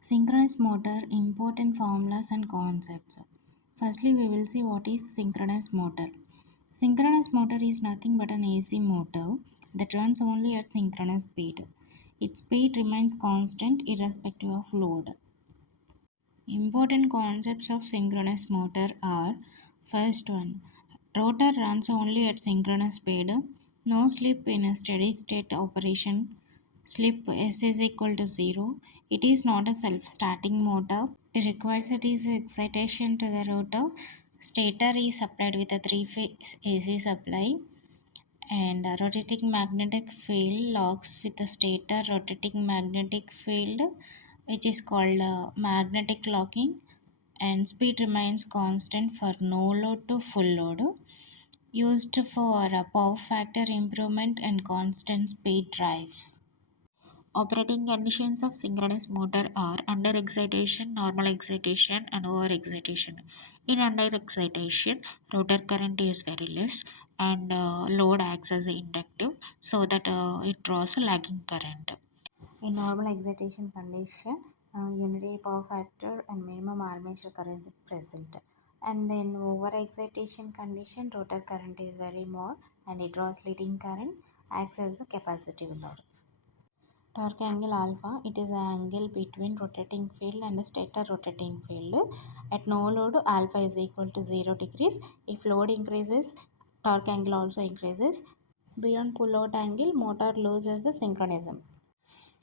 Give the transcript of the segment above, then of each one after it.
Synchronous motor, important formulas and concepts. Firstly, we will see what is synchronous motor. Synchronous motor is nothing but an AC motor that runs only at synchronous speed. Its speed remains constant irrespective of load. Important concepts of synchronous motor are: first one, rotor runs only at synchronous speed, no slip in a steady state operation. Slip S is equal to 0. It is not a self starting motor. It requires a DC excitation to the rotor. Stator is supplied with a three phase AC supply, and a rotating magnetic field locks with the stator rotating magnetic field, which is called magnetic locking, and speed remains constant for no load to full load, used for power factor improvement and constant speed drives. Operating conditions of synchronous motor are under excitation, normal excitation, and over excitation. In under excitation, rotor current is very less, and load acts as inductive so that it draws a lagging current. In normal excitation condition, unity power factor and minimum armature current is present. And in over excitation condition, rotor current is very more and it draws leading current, acts as a capacitive load. Torque angle alpha, it is an angle between rotating field and stator rotating field. At no load, alpha is equal to 0 degrees. If load increases, torque angle also increases. Beyond pull out angle, motor loses the synchronism.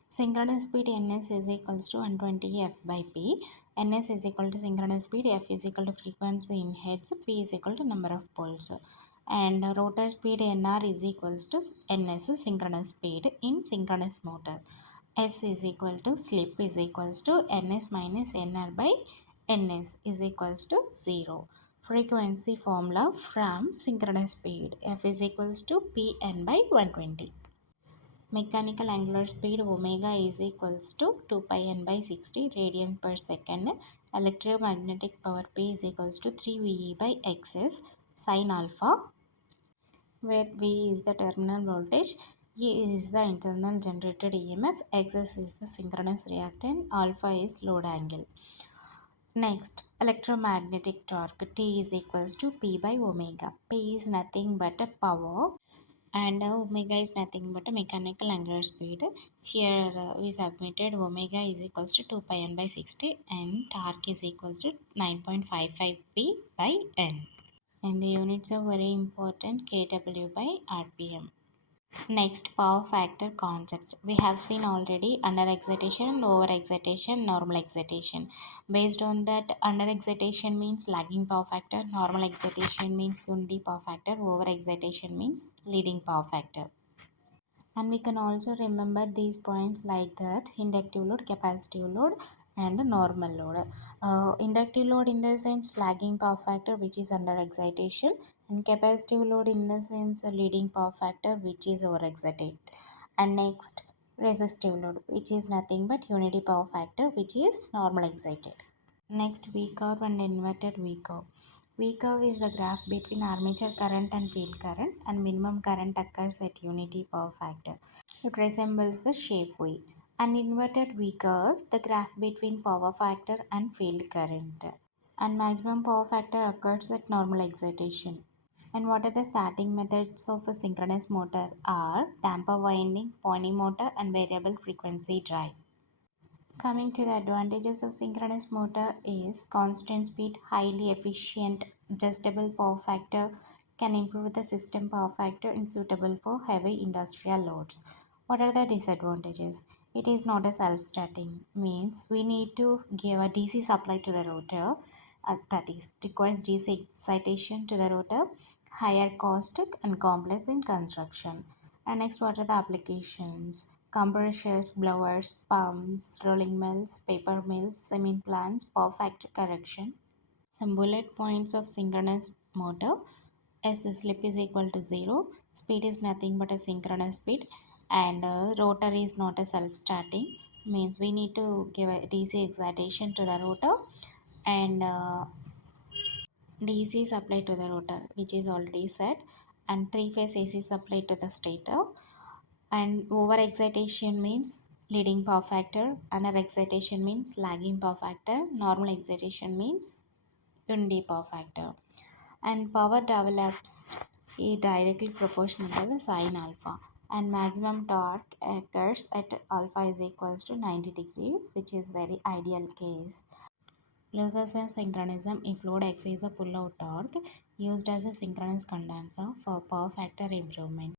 Synchronous speed ns is equals to 120 f by p. Ns is equal to synchronous speed, f is equal to frequency in hertz, p is equal to number of poles. And rotor speed nr is equals to ns synchronous speed in synchronous motor. S is equal to slip is equals to ns minus nr by ns is equals to 0. Frequency formula from synchronous speed, f is equals to pn by 120. Mechanical angular speed omega is equals to 2 pi n by 60 radians per second. Electromagnetic power P is equals to 3 VE by XS sin alpha, where V is the terminal voltage, E is the internal generated EMF, XS is the synchronous reactant, alpha is load angle. Next, electromagnetic torque T is equals to P by omega. P is nothing but a power, and omega is nothing but a mechanical angular speed. Here we submitted omega is equals to 2 pi n by 60 and torque is equals to 9.55 p by n. And the units are very important, kW by rpm. Next, power factor concepts. We have seen already under excitation, over excitation, normal excitation. Based on that, under excitation means lagging power factor, normal excitation means unity power factor, over excitation means leading power factor. And we can also remember these points like that: inductive load, capacitive load, and normal load. Inductive load in the sense lagging power factor which is under excitation, and capacitive load in the sense leading power factor which is over excited. And next, resistive load, which is nothing but unity power factor which is normal excited. Next, V curve and inverted V curve. V curve is the graph between armature current and field current, and minimum current occurs at unity power factor. It resembles the shape V. And inverted V curves, the graph between power factor and field current. And maximum power factor occurs at normal excitation. And what are the starting methods of a synchronous motor are damper winding, pony motor, and variable frequency drive. Coming to the advantages of synchronous motor is constant speed, highly efficient, adjustable power factor, can improve the system power factor and suitable for heavy industrial loads. What are the disadvantages? It is not a self-starting, means we need to give a DC supply to the rotor, that is requires DC excitation to the rotor, higher cost and complex in construction. And next, what are the applications? Compressors, blowers, pumps, rolling mills, paper mills, cement plants, power factor correction. Some bullet points of synchronous motor. S slip is equal to 0. Speed is nothing but a synchronous speed, and rotor is not a self-starting, means we need to give a DC excitation to the rotor, and DC supply to the rotor which is already set, and three phase AC supply to the stator. And over excitation means Leading power factor, under excitation means lagging power factor, normal excitation means unity power factor. And power develops is directly proportional to the sine alpha, and maximum torque occurs at alpha is equals to 90 degrees, which is very ideal case. Losses and synchronism. If load exceeds the pull-out torque used as a synchronous condenser for power factor improvement.